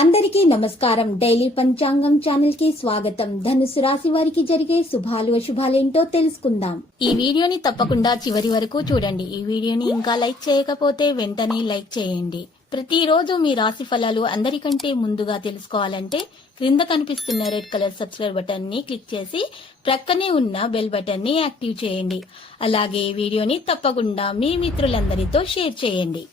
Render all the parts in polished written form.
అందరికీ నమస్కారం. డైలీ పంచాంగం ఛానల్ కి స్వాగతం. ధనుసు రాశి వారికి జరిగే శుభాలు అశుభాలేంటో తెలుసుకుందాం. ఈ వీడియోని తప్పకుండా చివరి వరకు చూడండి. ఈ వీడియోని ఇంకా లైక్ చేయకపోతే వెంటనే లైక్ చేయండి. ప్రతిరోజు మీ రాశి ఫలాలు అందరికంటే ముందుగా తెలుసుకోవాలంటే క్రింద కనిపిస్తున్న రెడ్ కలర్ సబ్స్క్రైబ్ బటన్ ని క్లిక్ చేసి ప్రక్కనే ఉన్న బెల్ బటన్ ని యాక్టివ్ చేయండి. అలాగే వీడియోని తప్పకుండా మీ మిత్రులందరితో షేర్ చేయండి.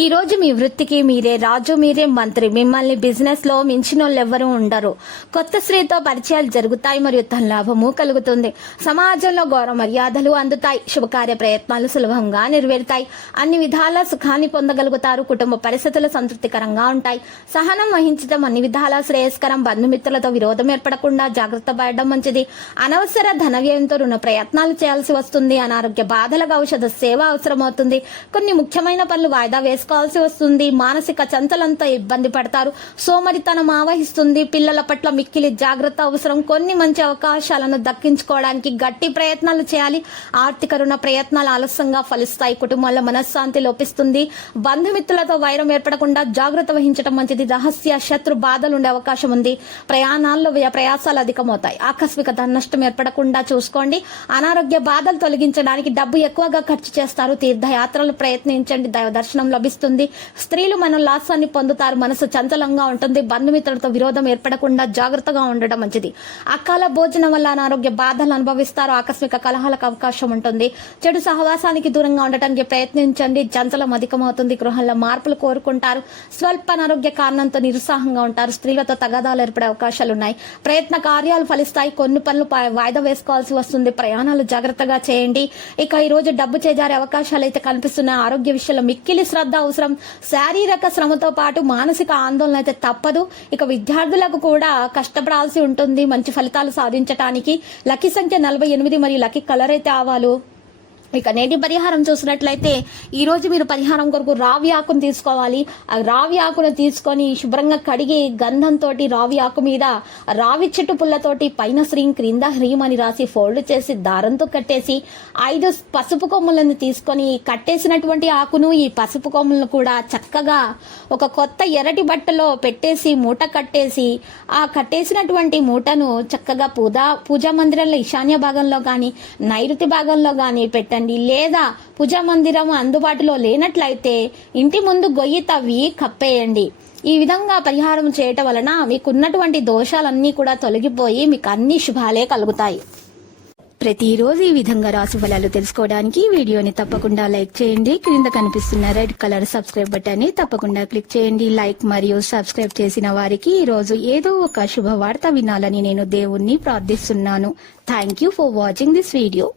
ఈ రోజు మీ వృత్తికి మీరే రాజు, మీరే మంత్రి. మిమ్మల్ని బిజినెస్ లో మించినోళ్ళెవ్వరూ ఉండరు. కొత్త స్త్రీతో పరిచయాలు జరుగుతాయి మరియు ధన లాభము కలుగుతుంది. సమాజంలో గౌరవ మర్యాదలు అందుతాయి. శుభకార్య ప్రయత్నాలు సులభంగా నెరవేరుతాయి. అన్ని విధాల సుఖాన్ని పొందగలుగుతారు. కుటుంబ పరిస్థితులు సంతృప్తికరంగా ఉంటాయి. సహనం వహించడం అన్ని విధాల శ్రేయస్కరం. బంధుమిత్రులతో విరోధం ఏర్పడకుండా జాగ్రత్త పడడం మంచిది. అనవసర ధన వ్యయంతో రుణ ప్రయత్నాలు చేయాల్సి వస్తుంది. అనారోగ్య బాధలకు ఔషధ సేవ అవసరమవుతుంది. కొన్ని ముఖ్యమైన పనులు వాయిదా వేసుకోవాల్సి వస్తుంది. మానసిక చంచలంతో ఇబ్బంది పడతారు. సోమరితనం ఆవహిస్తుంది. పిల్లల పట్ల మిక్కిలి జాగ్రత్త అవసరం. కొన్ని మంచి అవకాశాలను దక్కించుకోవడానికి గట్టి ప్రయత్నాలు చేయాలి. ఆర్థిక రుణ ప్రయత్నాలు ఆలస్యంగా ఫలిస్తాయి. కుటుంబంలో మనశ్శాంతి లోపిస్తుంది. బంధుమిత్రులతో వైరం ఏర్పడకుండా జాగ్రత్త వహించడం మంచిది. రహస్య శత్రు బాధలు ఉండే అవకాశం ఉంది. ప్రయాణాల్లో వ్యయ ప్రయాసాలు అధికమవుతాయి. ఆకస్మిక ధన నష్టం ఏర్పడకుండా చూసుకోండి. అనారోగ్య బాధలు తొలగించడానికి డబ్బు ఎక్కువగా ఖర్చు చేస్తారు. తీర్థయాత్రలు ప్రయత్నించండి. దైవ దర్శనం లభిస్తుంది. స్త్రీలు మనోల్లాసాన్ని పొందుతారు. మనసు చంచలంగా ఉంటుంది. బంధుమిత్రులతో విరోధం ఏర్పడకుండా జాగ్రత్తగా ఉండడం మంచిది. అకాల భోజనం వల్ల అనారోగ్య బాధలు అనుభవిస్తారు. ఆకస్మిక కలహాలకు అవకాశం ఉంటుంది. చెడు సహవాసానికి దూరంగా ఉండటానికి ప్రయత్నించండి. చంచలం అధికమవుతుంది. గృహంలో మార్పులు కోరుకుంటారు. స్వల్ప అనారోగ్య కారణంతో నిరుత్సాహంగా ఉంటారు. స్త్రీలతో తగాదాలు ఏర్పడే అవకాశాలున్నాయి. ప్రయత్న కార్యాలు ఫలిస్తాయి. కొన్ని పనులు వాయిదా వేసుకోవాల్సి వస్తుంది. ప్రయాణాలు జాగ్రత్తగా చేయండి. ఇక ఈ రోజు డబ్బు చేజారే అవకాశాలు అయితే కనిపిస్తున్నాయి. ఆరోగ్య విషయంలో మిక్కిలి శ్రద్ధ అవసరం. శారీరక శ్రమతో పాటు మానసిక ఆందోళన అయితే తప్పదు. ఇక విద్యార్థులకు కూడా కష్టపడాల్సి ఉంటుంది మంచి ఫలితాలు సాధించడానికి. లక్కీ సంఖ్య 48 మరియు లక్కీ కలర్ అయితే ఆవాలు. ఇక నేటి పరిహారం చూసినట్లయితే ఈ రోజు మీరు పరిహారం కొరకు రావి ఆకును తీసుకోవాలి. ఆ రావి ఆకును తీసుకొని శుభ్రంగా కడిగి గంధంతో రావి ఆకు మీద రావి చెట్టు పుల్లతోటి పైన శ్రీం క్రింద హ్రీం అని రాసి ఫోల్డ్ చేసి దారంతో కట్టేసి 5 పసుపు కొమ్ములను తీసుకొని కట్టేసినటువంటి ఆకును ఈ పసుపు కొమ్ములను కూడా చక్కగా ఒక కొత్త ఎర్రటి బట్టలో పెట్టేసి మూట కట్టేసి ఆ కట్టేసినటువంటి మూటను చక్కగా పూజా మందిరంలో ఈశాన్య భాగంలో గాని నైరుతి భాగంలో గాని పెట్టండి. లేదా పూజా మందిరం అందుబాటులో లేనట్లయితే ఇంటి ముందు గొయ్యి తవ్వి కప్పేయండి. ఈ విధంగా పరిహారం చేయటం వలన మీకున్నటువంటి దోషాలన్నీ కూడా తొలగిపోయి మీకు అన్ని శుభాలే కలుగుతాయి. ప్రతిరోజు ఈ విధంగా రాశి ఫలాలు తెలుసుకోవడానికి వీడియోని తప్పకుండా లైక్ చేయండి. క్రింద కనిపిస్తున్న రెడ్ కలర్ సబ్స్క్రైబ్ బటన్ ని తప్పకుండా క్లిక్ చేయండి. లైక్ మరియు సబ్స్క్రైబ్ చేసిన వారికి ఈ రోజు ఏదో ఒక శుభవార్త వినాలని నేను దేవుణ్ణి ప్రార్థిస్తున్నాను. Thank you for watching this video.